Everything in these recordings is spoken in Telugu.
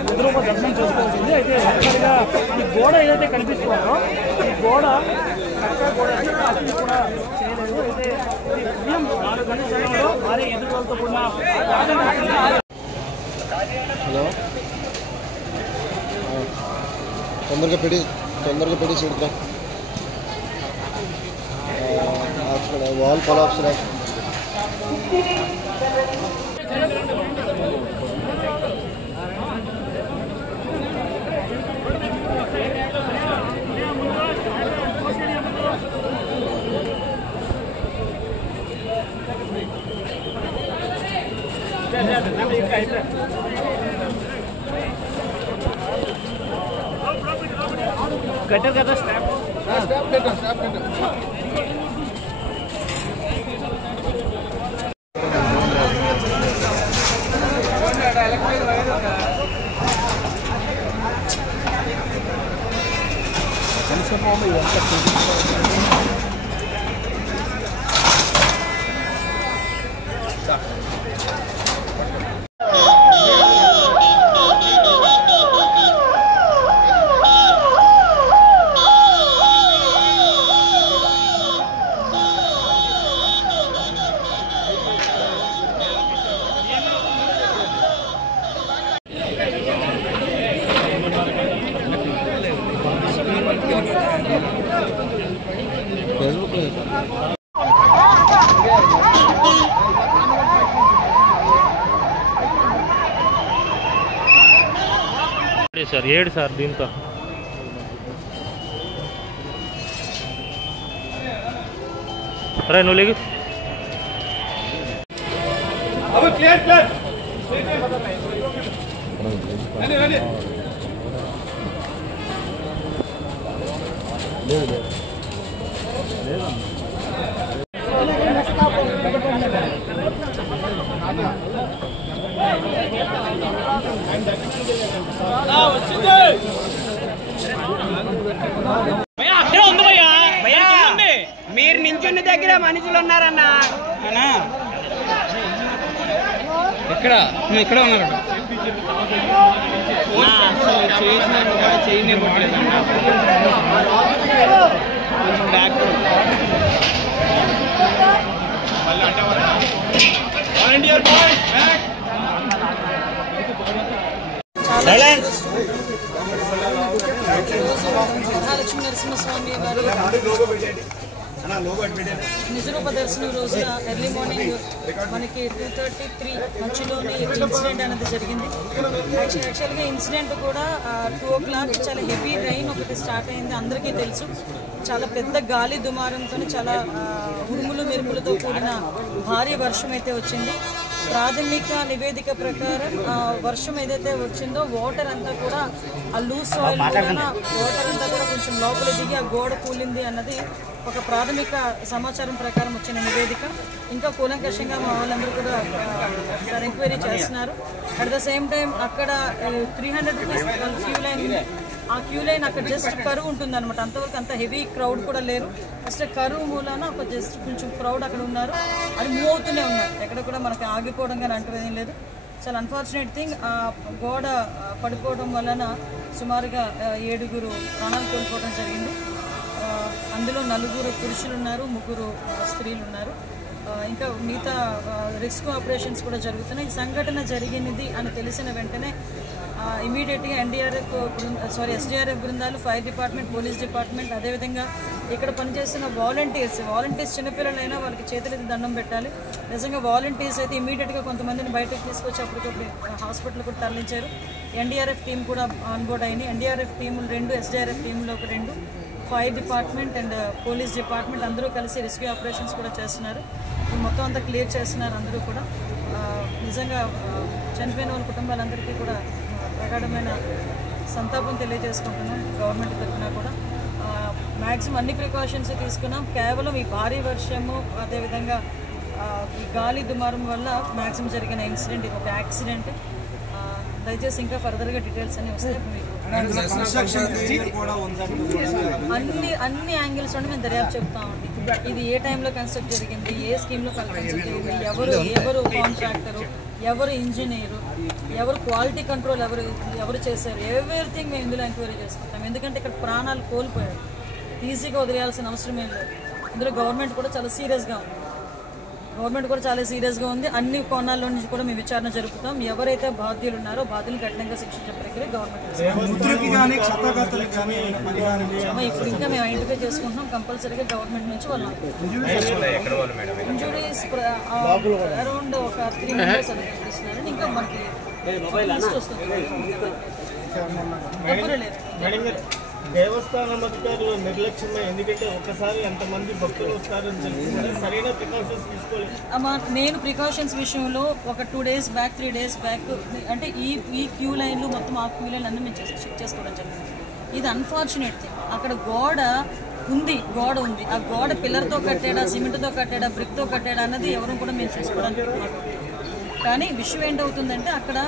ఎదురుగా దర్శనం చేసుకోవాల్సింది. అయితే ఒక్కసారిగా ఈ గోడ ఏదైతే కనిపిస్తుందో ఈ గోడ కరెక్ట్గా గోడ అది కూడా చేయలేదు. అయితే ఉదయం 4 గంటల సమయంలో భారీ ఎదురులతో కూడిన హలో తొందరగా పెట్టి చూడతా వాల్ కొలాప్స్ రా గట్టర్ కదా స్టాప్ సార్ 7 సార్ దీంతో రే నువ్వు లేగు మీరు నించున్న దగ్గర మనుషులు ఉన్నారన్న ఇక్కడ నువ్వు ఇక్కడ ఉన్నారట చేసినారు కూడా చేయనివ్వట్లేదు బ్యాక్ మహాలక్ష్మి నరసింహస్వామి వారి నిజరూప దర్శనం రోజున ఎర్లీ మార్నింగ్ మనకి 2:33 మధ్యలోనే ఇన్సిడెంట్ అనేది జరిగింది. యాక్చువల్గా ఇన్సిడెంట్ కూడా 2 o'clock చాలా హెవీ రైన్ ఒకటి స్టార్ట్ అయింది. అందరికీ తెలుసు చాలా పెద్ద గాలి దుమారంతో చాలా ఉరుములు మెరుపులతో కూడిన భారీ వర్షం అయితే వచ్చింది. ప్రాథమిక నివేదిక ప్రకారం వర్షం ఏదైతే వచ్చిందో వాటర్ అంతా కూడా ఆ లూజ్ సాయిల్ వలన వాటర్ అంతా కూడా కొంచెం లోపల దిగి ఆ గోడ కూలింది అన్నది ఒక ప్రాథమిక సమాచారం ప్రకారం వచ్చిన నివేదిక. ఇంకా కూలంకషంగా మా వాళ్ళందరూ కూడా సార్ ఎంక్వైరీ చేస్తున్నారు. అట్ ద సేమ్ టైం అక్కడ 300 రూపీస్ క్యూ లైన్ ఆ క్యూ లైన్ అక్కడ జస్ట్ కరువు ఉంటుంది అనమాట. అంతవరకు అంత హెవీ క్రౌడ్ కూడా లేరు. ఫస్ట్ కరువు మూలాన ఒక జస్ట్ కొంచెం క్రౌడ్ అక్కడ ఉన్నారు. అది మూవ్ అవుతూనే ఉన్నారు. ఎక్కడ కూడా మనకి ఆగిపోవడం కానీ అంటేం లేదు. చాలా అన్ఫార్చునేట్ థింగ్ గోడ పడిపోవడం వలన సుమారుగా 7 ప్రాణాలు కోల్పోవడం జరిగింది. అందులో 4 పురుషులు ఉన్నారు, 3 స్త్రీలు ఉన్నారు. ఇంకా మిగతా రెస్క్యూ ఆపరేషన్స్ కూడా జరుగుతున్నాయి. ఈ సంఘటన జరిగినది అని తెలిసిన వెంటనే ఇమీడియట్గా ఎస్డీఆర్ఎఫ్ బృందాలు, ఫైర్ డిపార్ట్మెంట్, పోలీస్ డిపార్ట్మెంట్, అదేవిధంగా ఇక్కడ పనిచేస్తున్న వాలంటీర్స్ చిన్నపిల్లలైనా వాళ్ళకి చేతులైతే దండం పెట్టాలి. నిజంగా వాలంటీర్స్ అయితే ఇమీడియట్గా కొంతమందిని బయటకు తీసుకొచ్చి అప్పటికప్పుడు హాస్పిటల్ కూడా తరలించారు. ఎన్డీఆర్ఎఫ్ టీం కూడా ఆన్బోర్డ్ అయింది. ఎన్డీఆర్ఎఫ్ టీములు 2, ఎస్డీఆర్ఎఫ్ టీంలో ఒక 2, fire department and police department అందరూ కలిసి రెస్క్యూ ఆపరేషన్స్ కూడా చేస్తున్నారు. మొత్తం అంతా క్లియర్ చేస్తున్నారు అందరూ కూడా. నిజంగా చనిపోయిన వాళ్ళ కుటుంబాలందరికీ కూడా ప్రగాఢమైన సంతాపం తెలియజేసుకుంటున్నాం. గవర్నమెంట్ తరఫున కూడా మ్యాక్సిమం అన్ని ప్రికాషన్స్ తీసుకున్నాం. కేవలం ఈ భారీ వర్షము అదేవిధంగా ఈ గాలి దుమారం వల్ల మ్యాక్సిమం జరిగిన ఇన్సిడెంట్ ఇది ఒక యాక్సిడెంట్. దయచేసి ఇంకా ఫర్దర్గా డీటెయిల్స్ అన్నీ వస్తాయి. అన్ని యాంగిల్స్ నుండి మేము దర్యాప్తు చెప్తామండి. ఇది ఏ టైంలో కన్స్ట్రక్ట్ జరిగింది, ఏ స్కీమ్లో కన్స్ట్రక్ట్ జరిగింది, ఎవరు కాంట్రాక్టరు, ఎవరు ఇంజనీరు, ఎవరు క్వాలిటీ కంట్రోల్ ఎవరు చేశారు, ఎవ్రీథింగ్ మేము ఇందులో ఎంక్వైరీ చేసుకుంటాం. ఎందుకంటే ఇక్కడ ప్రాణాలు కోల్పోయారు, ఈజీగా వదిలేయాల్సిన అవసరం ఏం లేదు. ఇందులో గవర్నమెంట్ కూడా చాలా సీరియస్గా ఉంది. అన్ని కోణాల్లో నుంచి కూడా మేము విచారణ జరుపుతాం. ఎవరైతే బాధ్యులు ఉన్నారో బాధ్యులను కఠినంగా శిక్షించే ప్రక్రియ గవర్నమెంట్ ఇప్పుడు ఇంకా మేము ఐడెంటిఫై చేసుకుంటున్నాం. కంపల్సరీగా గవర్నమెంట్ నుంచి వాళ్ళు ఇంజురీస్ అరౌండ్ ఒక 3 మెంబర్స్ అది కనిపిస్తున్నారండి. ఇంకా మనకి లిస్ట్ వస్తుంది. దేవస్థానం అధికారులు నిర్లక్ష్యమే, ఎందుకంటే ఒకసారి ఎంతమంది భక్తులు వస్తారని తెలిసింది, సరైన ప్రికాషన్స్ తీసుకోలేదు. నేను ప్రికాషన్స్ విషయంలో ఒక 2 days బ్యాక్ 3 days బ్యాక్ అంటే ఈ క్యూ లైన్లు మొత్తం ఆ క్యూ లైన్లు అన్నీ మేము చెక్ చేసుకోవడం జరిగింది. ఇది అన్ఫార్చునేట్ థింగ్. అక్కడ గోడ ఉంది. ఆ గోడ పిల్లర్తో కట్టాడా, సిమెంట్తో కట్టాడా, బ్రిక్తో కట్టాడా అన్నది ఎవరు కూడా మేము చూసుకోవడానికి. కానీ విషయం ఏంటవుతుందంటే అక్కడ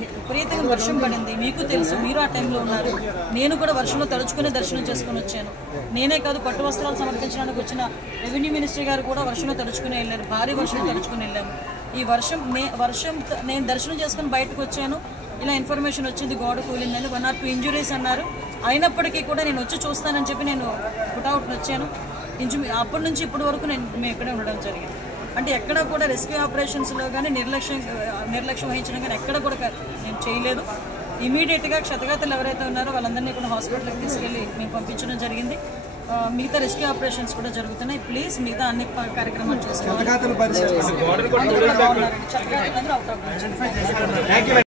విపరీతంగా వర్షం పడింది. మీకు తెలుసు, మీరు ఆ టైంలో ఉన్నారు. నేను కూడా వర్షంలో తడుచుకునే దర్శనం చేసుకుని వచ్చాను. నేనే కాదు, పట్టు వస్త్రాలు సమర్పించడానికి వచ్చిన రెవెన్యూ మినిస్టర్ గారు కూడా వర్షంలో తడుచుకుని వెళ్ళారు. భారీ వర్షంలో తడుచుకుని వెళ్ళాము. ఈ వర్షం నేను దర్శనం చేసుకుని బయటకు వచ్చాను. ఇలా ఇన్ఫర్మేషన్ వచ్చింది గోడ కూలిందని. 1 or 2 ఇంజురీస్ అన్నారు. అయినప్పటికీ కూడా నేను వచ్చి చూస్తానని చెప్పి నేను పుట్అవుట్ని వచ్చాను. అప్పటి నుంచి ఇప్పటి వరకు మేము ఇక్కడే ఉండడం జరిగింది. అంటే ఎక్కడ కూడా రెస్క్యూ ఆపరేషన్స్లో కానీ నిర్లక్ష్యం వహించడం కానీ ఎక్కడ కూడా నేను చేయలేదు. ఇమీడియట్గా క్షతగాతులు ఎవరైతే ఉన్నారో వాళ్ళందరినీ కూడా హాస్పిటల్కి తీసుకెళ్ళి మేము పంపించడం జరిగింది. మిగతా రెస్క్యూ ఆపరేషన్స్ కూడా జరుగుతున్నాయి. ప్లీజ్ మిగతా అన్ని కార్యక్రమాలు చేసుకోవాలి.